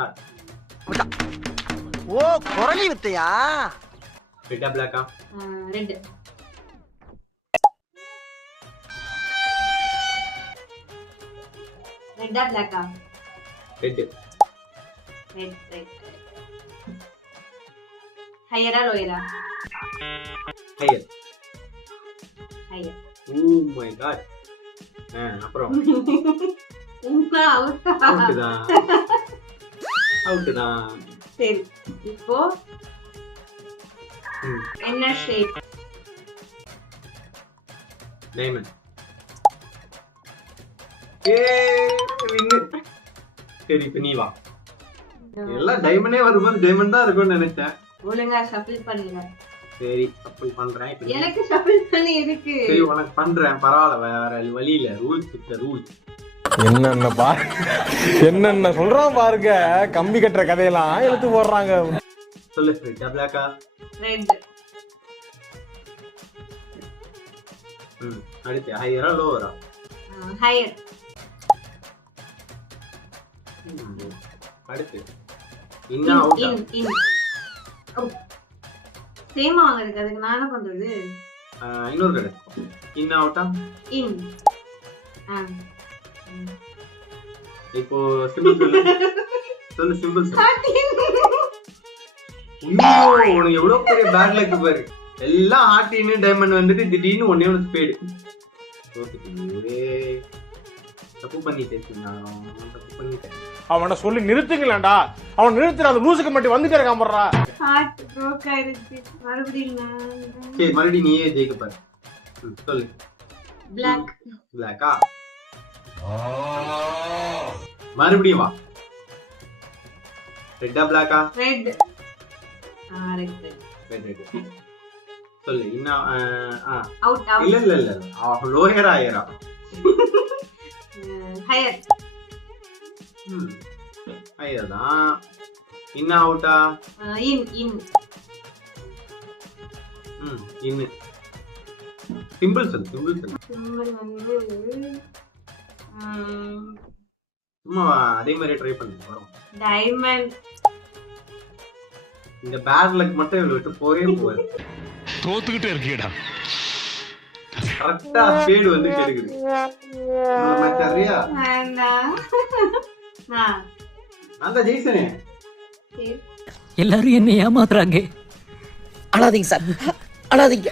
Start. ஓ குரலி வித்தையா? ரெட்டா பிளாக்கா? Red. ரெட்டா பிளாக்கா? ரெட். ரெட். ஹையரா லோயரா? Higher. Higher. Oh my god. அப்புறம் அவுட் தான். சரி, இப்போ என்ன ஷேப்? டைமண்ட். சரி இப்ப நீ வா. எல்லாம் டைமண்டே வரும்போது டைமண்ட் தான் இருக்கும்னு நினைச்சேன். ஒழுங்கா ஷஃபிள் பண்ணுங்க. சரி அப்படி பண்றேன். எனக்கு ஷஃபிள் பண்ணி இருக்கு. சரி உனக்கு பண்றேன், பரவாயில்ல, வேற வழி இல்ல. Rules with rules. என்னென்ன சொல்றான் பாருங்க. கம்பி கட்டுற கதையெல்லாம் எடுத்து போடுறாங்க. சொல்லு. ரெட்டா பிளாக்கா? ரெட். அடுத்து ஹையரா லோவரா? ஹையர். அடுத்து இன்னா அவுட்டா? இன். சேமா வாங்க இருக்கு, அதுக்கு நான் என்ன பண்றது? இன்னொரு கடை. இன்னா அவுட்டா? இன். இப்போ சிம்பிள் சொல்லு. சிம்பிள் உனக்கு எவ்வளவு பெரிய பேட் லக் பாரு. எல்லாம் ஹார்டின்னு டைமண்ட் வந்துட்டு திடீர்னு ஒன்னே ஒன்று ஸ்பேடு. தப்பு பண்ணிட்டேன். அவனை சொல்லி நிறுத்துங்களேன்டா. அவன் நிறுத்துற அந்த லூசுக்கு மட்டும் வந்துட்டே இருக்கான் போடுறா. ஹார்ட் ப்ரோக் ஆயிருச்சு. மறுபடியும் சரி மறுபடியும் நீயே ஜெயிக்க பாரு. சொல்லு. பிளாக். பிளாக்கா? மறுபடியும் வா. ரெட்டா பிளாக்கா? ரெட். ரெட். சொல்லு. இன்னா அவுட். இல்ல லோயரா ஹையரா? ஹையர். ஹையர் தான். இன்னா அவுட்டா? இன். இன்னு. சிம்பிள் சொல்லு. சிம்பிள் வந்து சும்மா அதே மாதிரி ட்ரை பண்ணு வரும். டைமண்ட். இந்த பேட் லக் மட்டும் இவளை விட்டு போவே போவாது. தோத்துக்கிட்டே இருக்கீடா. கரெக்டா ஸ்பீடு வந்து கெடுக்குது. சரியா? அந்த ஜெய்சனே எல்லாரும் என்ன ஏமாத்துறாங்க. அழாதீங்க சார், அழாதீங்க.